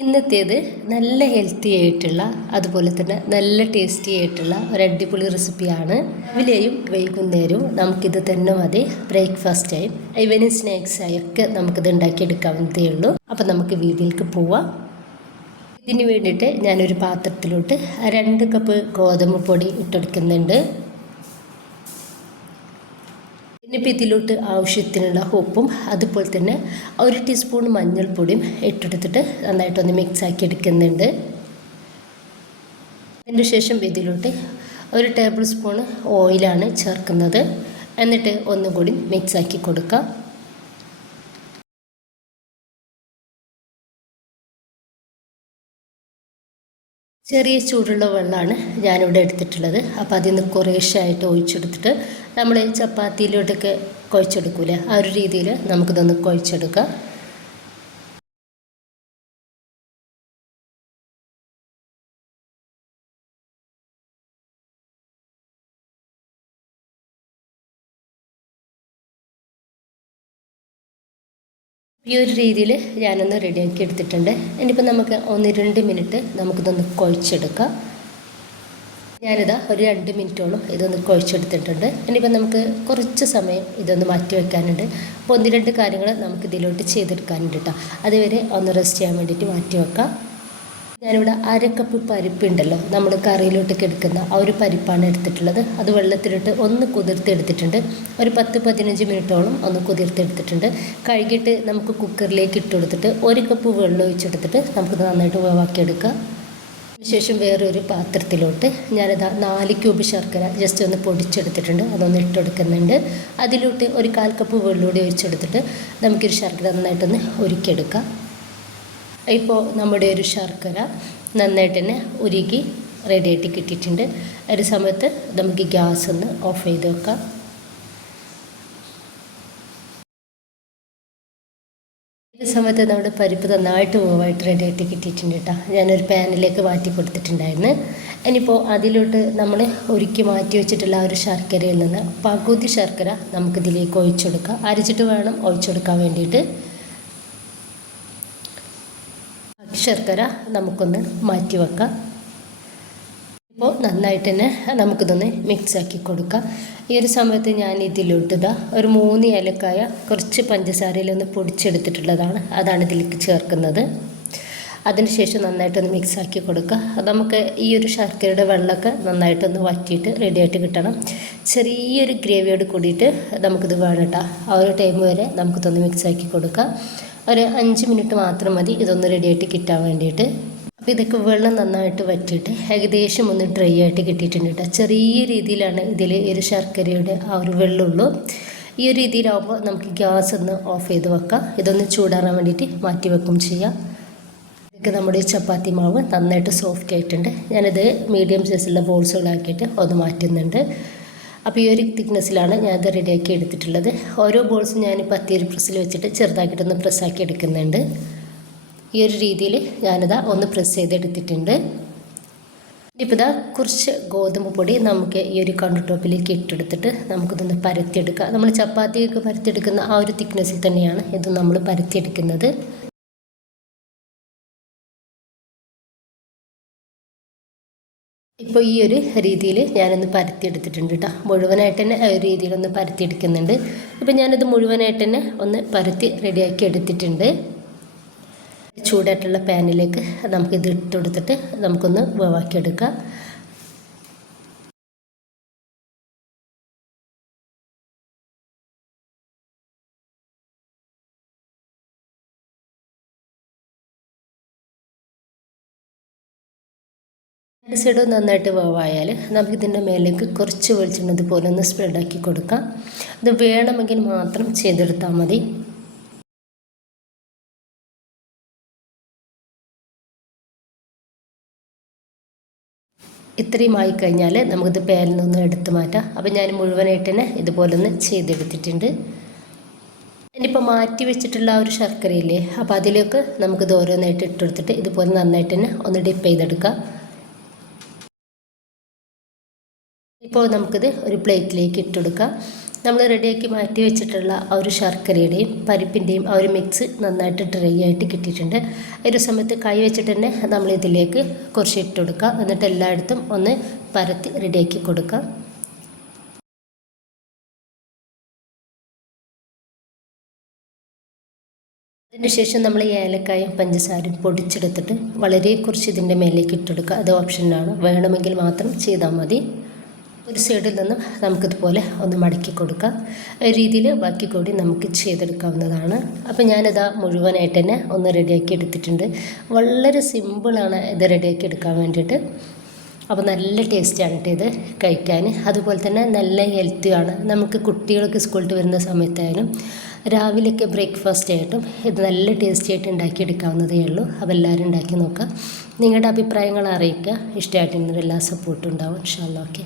ഇന്നത്തേത് നല്ല ഹെൽത്തി ആയിട്ടുള്ള അതുപോലെ തന്നെ നല്ല ടേസ്റ്റി ആയിട്ടുള്ള ഒരു അടിപൊളി റെസിപ്പിയാണ്. രാവിലെയും വൈകുന്നേരവും നമുക്കിത് തന്നെ മതി. ബ്രേക്ക്ഫാസ്റ്റായും ഈവനിങ് സ്നാക്സായും ഒക്കെ നമുക്കിത് ഉണ്ടാക്കിയെടുക്കാവുന്നതേ ഉള്ളൂ. അപ്പോൾ നമുക്ക് വീഡിയോയിലേക്ക് പോവാം. ഇതിന് വേണ്ടിയിട്ട് ഞാനൊരു പാത്രത്തിലോട്ട് 2 കപ്പ് ഗോതമ്പ് പൊടി ഇട്ടെടുക്കുന്നുണ്ട്. ഇനിയിപ്പോൾ ഇതിലോട്ട് ആവശ്യത്തിനുള്ള ഉപ്പും അതുപോലെ തന്നെ 1 ടീസ്പൂൺ മഞ്ഞൾപ്പൊടിയും ഇട്ടെടുത്തിട്ട് നന്നായിട്ടൊന്ന് മിക്സ് ആക്കി എടുക്കുന്നുണ്ട്. അതിന് ശേഷം ഇതിലോട്ട് 1 ടേബിൾ സ്പൂൺ ഓയിലാണ് ചേർക്കുന്നത്. എന്നിട്ട് ഒന്നുകൂടി മിക്സ് ആക്കി കൊടുക്കാം. ചെറിയ ചൂടുള്ള വെള്ളമാണ് ഞാനിവിടെ എടുത്തിട്ടുള്ളത്. അപ്പോൾ അതിൽ നിന്ന് കുറേശ്ശായിട്ട് ഒഴിച്ചെടുത്തിട്ട് നമ്മൾ ചപ്പാത്തിയിലോട്ടൊക്കെ കുഴച്ചെടുക്കൂലേ, ആ ഒരു രീതിയിൽ നമുക്കിതൊന്ന് കുഴച്ചെടുക്കാം. ഈ ഒരു രീതിയിൽ ഞാനൊന്ന് റെഡിയാക്കി എടുത്തിട്ടുണ്ട്. ഇനിയിപ്പോൾ നമുക്ക് 1-2 മിനിറ്റ് നമുക്കിതൊന്ന് കുഴച്ചെടുക്കാം. ഞാനിതാ ഒരു 2 മിനിറ്റോളം ഇതൊന്ന് കുഴച്ചെടുത്തിട്ടുണ്ട്. ഇനിയിപ്പോൾ നമുക്ക് കുറച്ച് സമയം ഇതൊന്ന് മാറ്റി വെക്കാനുണ്ട്. അപ്പോൾ 1-2 കാര്യങ്ങൾ നമുക്ക് ഇതിലോട്ട് ചെയ്തെടുക്കാനുണ്ട് കേട്ടോ. അതുവരെ ഒന്ന് റെസ്റ്റ് ചെയ്യാൻ വേണ്ടിയിട്ട് മാറ്റി വെക്കാം. ഞാനിവിടെ 1/2 കപ്പ് പരിപ്പുണ്ടല്ലോ, നമ്മൾ കറിയിലോട്ടൊക്കെ എടുക്കുന്ന ആ ഒരു പരിപ്പാണ് എടുത്തിട്ടുള്ളത്. അത് വെള്ളത്തിലിട്ട് ഒന്ന് കുതിർത്തെടുത്തിട്ടുണ്ട്. ഒരു 10-15 മിനിറ്റോളം ഒന്ന് കുതിർത്തെടുത്തിട്ടുണ്ട്. കഴുകിയിട്ട് നമുക്ക് കുക്കറിലേക്ക് ഇട്ട് കൊടുത്തിട്ട് 1 കപ്പ് വെള്ളം ഒഴിച്ചെടുത്തിട്ട് നമുക്കിത് നന്നായിട്ട് വേവാക്കിയെടുക്കാം. അതിനുശേഷം വേറൊരു പാത്രത്തിലോട്ട് ഞാനിതാ 4 ക്യൂബ് ശർക്കര ജസ്റ്റ് ഒന്ന് പൊടിച്ചെടുത്തിട്ടുണ്ട്. അതൊന്ന് ഇട്ടെടുക്കുന്നുണ്ട്. അതിലോട്ട് ഒരു 1/4 കപ്പ് വെള്ളം കൂടി ഒഴിച്ചെടുത്തിട്ട് നമുക്കൊരു ശർക്കര നന്നായിട്ടൊന്ന് ഉരുക്കിയെടുക്കാം. ഇപ്പോൾ നമ്മുടെ ഒരു ശർക്കര നന്നായിട്ട് തന്നെ ഉരുകി റെഡിയായിട്ട് കിട്ടിയിട്ടുണ്ട്. ഒരു സമയത്ത് നമുക്ക് ഗ്യാസ് ഒന്ന് ഓഫ് ചെയ്ത് വെക്കാം. ഈ സമയത്ത് നമ്മുടെ പരിപ്പ് നന്നായിട്ട് വേവായിട്ട് റെഡിയായിട്ട് കിട്ടിയിട്ടുണ്ട് കേട്ടോ. ഞാനൊരു പാനിലേക്ക് മാറ്റി കൊടുത്തിട്ടുണ്ടായിരുന്നു. ഇനിയിപ്പോൾ അതിലോട്ട് നമ്മൾ ഉരുക്കി മാറ്റി വെച്ചിട്ടുള്ള ആ ഒരു ശർക്കരയിൽ നിന്ന് പകുതി ശർക്കര നമുക്കിതിലേക്ക് ഒഴിച്ചെടുക്കാം. അരച്ചിട്ട് വേണം ഒഴിച്ചെടുക്കാൻ വേണ്ടിയിട്ട്. ശർക്കര നമുക്കൊന്ന് മാറ്റി വെക്കാം. ഇപ്പോൾ നന്നായിട്ട് തന്നെ നമുക്കിതൊന്ന് മിക്സാക്കി കൊടുക്കാം. ഈ ഒരു സമയത്ത് ഞാൻ ഇതിലോട്ട് ഒരു 3 ഏലക്കായ കുറച്ച് പഞ്ചസാരയിലൊന്ന് പൊടിച്ചെടുത്തിട്ടുള്ളതാണ്, അതാണ് ഇതിലേക്ക് ചേർക്കുന്നത്. അതിനുശേഷം നന്നായിട്ടൊന്ന് മിക്സാക്കി കൊടുക്കുക. നമുക്ക് ഈ ഒരു ശർക്കരയുടെ വെള്ളമൊക്കെ നന്നായിട്ടൊന്ന് വറ്റിയിട്ട് റെഡിയായിട്ട് കിട്ടണം. ചെറിയൊരു ഗ്രേവിയോട് കൂടിയിട്ട് നമുക്കിത് വേണം കേട്ടോ. ആ ഒരു ടൈം വരെ നമുക്കിതൊന്ന് മിക്സാക്കി കൊടുക്കാം. ഒരു 5 മിനിറ്റ് മാത്രം മതി ഇതൊന്ന് റെഡിയായിട്ട് കിട്ടാൻ വേണ്ടിയിട്ട്. അപ്പോൾ ഇതൊക്കെ വെള്ളം നന്നായിട്ട് വറ്റിയിട്ട് ഏകദേശം ഒന്ന് ഡ്രൈ ആയിട്ട് കിട്ടിയിട്ടുണ്ട് കേട്ടോ. ചെറിയ രീതിയിലാണ് ഇതിൽ ഒരു ശർക്കരയുടെ ആ ഒരു വെള്ളമുള്ളൂ. ഈ ഒരു രീതിയിലാവുമ്പോൾ നമുക്ക് ഗ്യാസ് ഒന്ന് ഓഫ് ചെയ്ത് വെക്കാം. ഇതൊന്ന് ചൂടാറാൻ വേണ്ടിയിട്ട് മാറ്റി വെക്കും ചെയ്യാം. ഇതൊക്കെ നമ്മുടെ ചപ്പാത്തി മാവ് നന്നായിട്ട് സോഫ്റ്റ് ആയിട്ടുണ്ട്. ഞാനിത് മീഡിയം സൈസുള്ള ബോൾസുകളാക്കിയിട്ട് ഒന്ന് മാറ്റുന്നുണ്ട്. അപ്പോൾ ഈ ഒരു തിക്നെസ്സിലാണ് ഞാനത് റെഡിയാക്കി എടുത്തിട്ടുള്ളത്. ഓരോ ബോൾസും ഞാൻ പത്തിരി പ്രസ്സിൽ വെച്ചിട്ട് ചെറുതാക്കിയിട്ടൊന്ന് പ്രസ്സാക്കി എടുക്കുന്നുണ്ട്. ഈ ഒരു രീതിയിൽ ഞാനിതാ ഒന്ന് പ്രസ് ചെയ്തെടുത്തിട്ടുണ്ട്. ഇപ്പോൾ ഇതാ കുറച്ച് ഗോതമ്പ് പൊടി നമുക്ക് ഈ ഒരു കൗണ്ടർ ടോപ്പിലേക്ക് ഇട്ടെടുത്തിട്ട് നമുക്കിതൊന്ന് പരത്തിയെടുക്കാം. നമ്മൾ ചപ്പാത്തിയൊക്കെ പരത്തിയെടുക്കുന്ന ആ ഒരു തിക്നെസ്സിൽ തന്നെയാണ് ഇത് നമ്മൾ പരത്തിയെടുക്കുന്നത്. ഇപ്പോൾ ഈ ഒരു രീതിയിൽ ഞാനൊന്ന് പരത്തിയെടുത്തിട്ടുണ്ട് കേട്ടോ. മുഴുവനായിട്ട് തന്നെ ആ ഒരു രീതിയിലൊന്ന് പരത്തിയെടുക്കുന്നുണ്ട്. ഇപ്പോൾ ഞാനത് മുഴുവനായിട്ട് തന്നെ ഒന്ന് പരത്തി റെഡിയാക്കി എടുത്തിട്ടുണ്ട്. ചൂടായിട്ടുള്ള പാനിലേക്ക് നമുക്കിത് ഇട്ട് കൊടുത്തിട്ട് നമുക്കൊന്ന് വേവാക്കിയെടുക്കാം. സൈഡ് നന്നായിട്ട് വേവായാൽ നമുക്കിതിൻ്റെ മേലേക്ക് കുറച്ച് വെളിച്ചെണ്ണ ഇതുപോലെ ഒന്ന് സ്പ്രെഡാക്കി കൊടുക്കാം. ഇത് വേണമെങ്കിൽ മാത്രം ചെയ്തെടുത്താൽ മതി. ഇത്രയും ആയിക്കഴിഞ്ഞാൽ നമുക്കിത് പാനിൽ നിന്ന് എടുത്ത് മാറ്റാം. അപ്പോൾ ഞാൻ മുഴുവനായിട്ട് തന്നെ ഇതുപോലെ ഒന്ന് ചെയ്തെടുത്തിട്ടുണ്ട്. ഇനിയിപ്പോൾ മാറ്റി വെച്ചിട്ടുള്ള ആ ഒരു ശർക്കരയില്ലേ, അപ്പോൾ അതിലേക്ക് നമുക്കിത് ഓരോന്നായിട്ട് ഇട്ടെടുത്തിട്ട് ഇതുപോലെ നന്നായിട്ട് തന്നെ ഒന്ന് ഡിപ്പ് ചെയ്തെടുക്കാം. ഇപ്പോൾ നമുക്കിത് ഒരു പ്ലേറ്റിലേക്ക് ഇട്ടെടുക്കാം. നമ്മൾ റെഡിയാക്കി മാറ്റി വെച്ചിട്ടുള്ള ആ ഒരു ശർക്കരയുടെയും പരിപ്പിൻ്റെയും ആ ഒരു മിക്സ് നന്നായിട്ട് ഡ്രൈ ആയിട്ട് കിട്ടിയിട്ടുണ്ട്. ഒരു സമയത്ത് കൈ വെച്ചിട്ട് തന്നെ നമ്മൾ ഇതിലേക്ക് കുറച്ച് ഇട്ട് കൊടുക്കുക. എന്നിട്ട് എല്ലായിടത്തും ഒന്ന് പരത്തി റെഡിയാക്കി കൊടുക്കുക. അതിനുശേഷം നമ്മൾ ഏലക്കായും പഞ്ചസാരയും പൊടിച്ചെടുത്തിട്ട് വളരെ കുറച്ച് ഇതിൻ്റെ മേലേക്ക് ഇട്ടെടുക്കുക. അത് ഓപ്ഷനാണ്, വേണമെങ്കിൽ മാത്രം ചെയ്താൽ മതി. ഒരു സൈഡിൽ നിന്നും നമുക്കിതുപോലെ ഒന്ന് മടക്കി കൊടുക്കാം. ഈ രീതിയിൽ ബാക്കി കൂടി നമുക്ക് ചെയ്തെടുക്കാവുന്നതാണ്. അപ്പോൾ ഞാനിതാ മുഴുവനായിട്ട് തന്നെ ഒന്ന് റെഡിയാക്കി എടുത്തിട്ടുണ്ട്. വളരെ സിമ്പിളാണ് ഇത് റെഡിയാക്കി എടുക്കാൻ വേണ്ടിയിട്ട്. അപ്പോൾ നല്ല ടേസ്റ്റാണ് ഇത് കഴിക്കാൻ. അതുപോലെ തന്നെ നല്ല ഹെൽത്തിയാണ്. നമുക്ക് കുട്ടികൾക്ക് സ്കൂളിൽ വരുന്ന സമയത്തായാലും രാവിലെയൊക്കെ ബ്രേക്ക്ഫാസ്റ്റ് ആയിട്ടും ഇത് നല്ല ടേസ്റ്റി ആയിട്ട് ഉണ്ടാക്കിയെടുക്കാവുന്നതേ ഉള്ളൂ. അപ്പോൾ എല്ലാവരും ഉണ്ടാക്കി നോക്കുക. നിങ്ങളുടെ അഭിപ്രായങ്ങൾ അറിയിക്കുക. ഇഷ്ടമായിട്ടുണ്ടെങ്കിൽ എല്ലാ സപ്പോർട്ടും ഉണ്ടാവും. ഇൻഷാ അല്ലാഹ്. ഓക്കെ.